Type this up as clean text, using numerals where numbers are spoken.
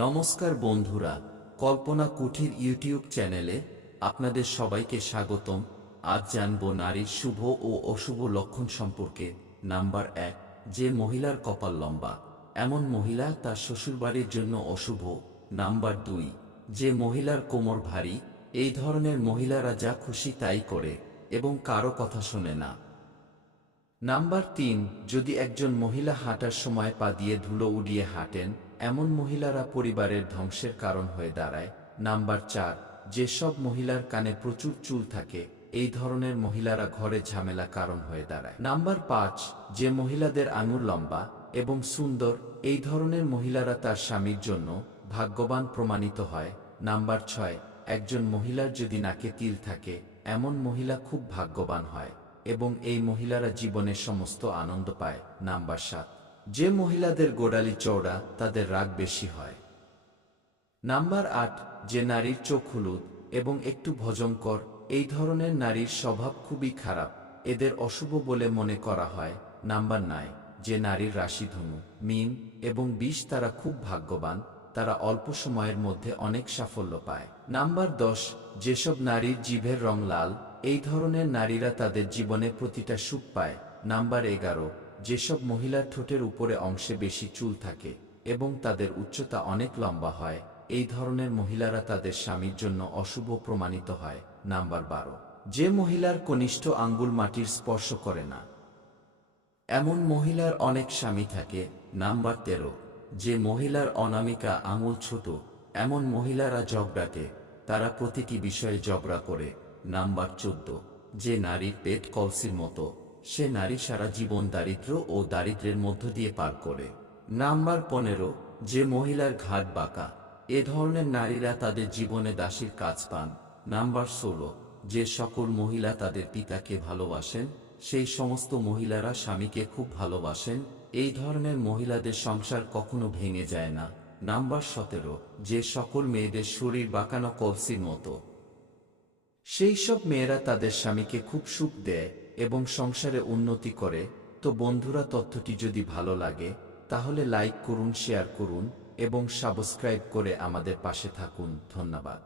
নমস্কার বন্ধুরা, কল্পনা কুঠির ইউটিউব চ্যানেলে আপনাদের সবাইকে স্বাগতম। আজ জানব নারীর শুভ ও অশুভ লক্ষণ সম্পর্কে। নাম্বার 1, যে মহিলার কপাল লম্বা, এমন মহিলা তার শ্বশুরবাড়ির জন্য অশুভ। নাম্বার 2, যে মহিলার কোমর ভারী, এই ধরনের মহিলারা যা খুশি তাই করে এবং কারো কথা শোনে না। নাম্বার 3, যদি একজন মহিলা হাঁটার সময় পা দিয়ে ধুলো উড়িয়ে হাঁটেন, এমন মহিলারা পরিবারের ধ্বংসের কারণ হয়ে দাঁড়ায়। নাম্বার 4, যেসব মহিলার কানে প্রচুর চুল থাকে, এই ধরনের মহিলারা ঘরে ঝামেলা কারণ হয়ে দাঁড়ায়। নাম্বার 5, যে মহিলাদের আঙুল লম্বা এবং সুন্দর, এই ধরনের মহিলারা তার স্বামীর জন্য ভাগ্যবান প্রমাণিত হয়। নাম্বার 6, একজন মহিলার যদি নাকে তিল থাকে, এমন মহিলা খুব ভাগ্যবান হয় এবং এই মহিলারা জীবনের সমস্ত আনন্দ পায়। নাম্বার 7, যে মহিলাদের গোড়ালি চওড়া, তাদের রাগ বেশি হয়। নাম্বার 8, যে নারীর চোখ হলুদ এবং একটু ভয়ঙ্কর, এই ধরনের নারীর স্বভাব খুবই খারাপ, এদের অশুভ বলে মনে করা হয়। নাম্বার 9, যে নারীর রাশি ধনু, মীন এবং বিষ, তারা খুব ভাগ্যবান, তারা অল্প সময়ের মধ্যে অনেক সাফল্য পায়। নাম্বার 10, যেসব নারীর জিভের রং লাল, এই ধরনের নারীরা তাদের জীবনে প্রতিটা সুখ পায়। নাম্বার 11, যেসব মহিলার ঠোঁটের উপরে অংশে বেশি চুল থাকে এবং তাদের উচ্চতা অনেক লম্বা হয়, এই ধরনের মহিলারা তাদের স্বামীর জন্য অশুভ প্রমাণিত হয়। নাম্বার 12, যে মহিলার কনিষ্ঠ আঙ্গুল মাটির স্পর্শ করে না, এমন মহিলার অনেক স্বামী থাকে। নাম্বার 13, যে মহিলার অনামিকা আঙুল ছোট, এমন মহিলারা ঝগড়াটে, তারা প্রতিটি বিষয়ে ঝগড়া করে। নাম্বার 14, যে নারীর পেট কলসির মতো, সে নারী সারা জীবন দারিদ্র ও দারিদ্র্যের মধ্য দিয়ে পার করে। নাম্বার 15, যে মহিলার ঘাট বাঁকা, এ ধরনের নারীরা তাদের জীবনে দাসীর কাজ পান। নাম্বার 16, যে সকল মহিলা তাদের পিতাকে ভালোবাসেন, সেই সমস্ত মহিলারা স্বামীকে খুব ভালোবাসেন, এই ধরনের মহিলাদের সংসার কখনো ভেঙে যায় না। নাম্বার 17, যে সকল মেয়েদের শরীর বাঁকানো কলসির মতো, সেই সব মেয়েরা তাদের স্বামীকে খুব সুখ দেয় এবং সংসারে উন্নতি করে। তো বন্ধুরা, তথ্যটি যদি ভালো লাগে তাহলে লাইক করুন, শেয়ার করুন এবং সাবস্ক্রাইব করে আমাদের পাশে থাকুন। ধন্যবাদ।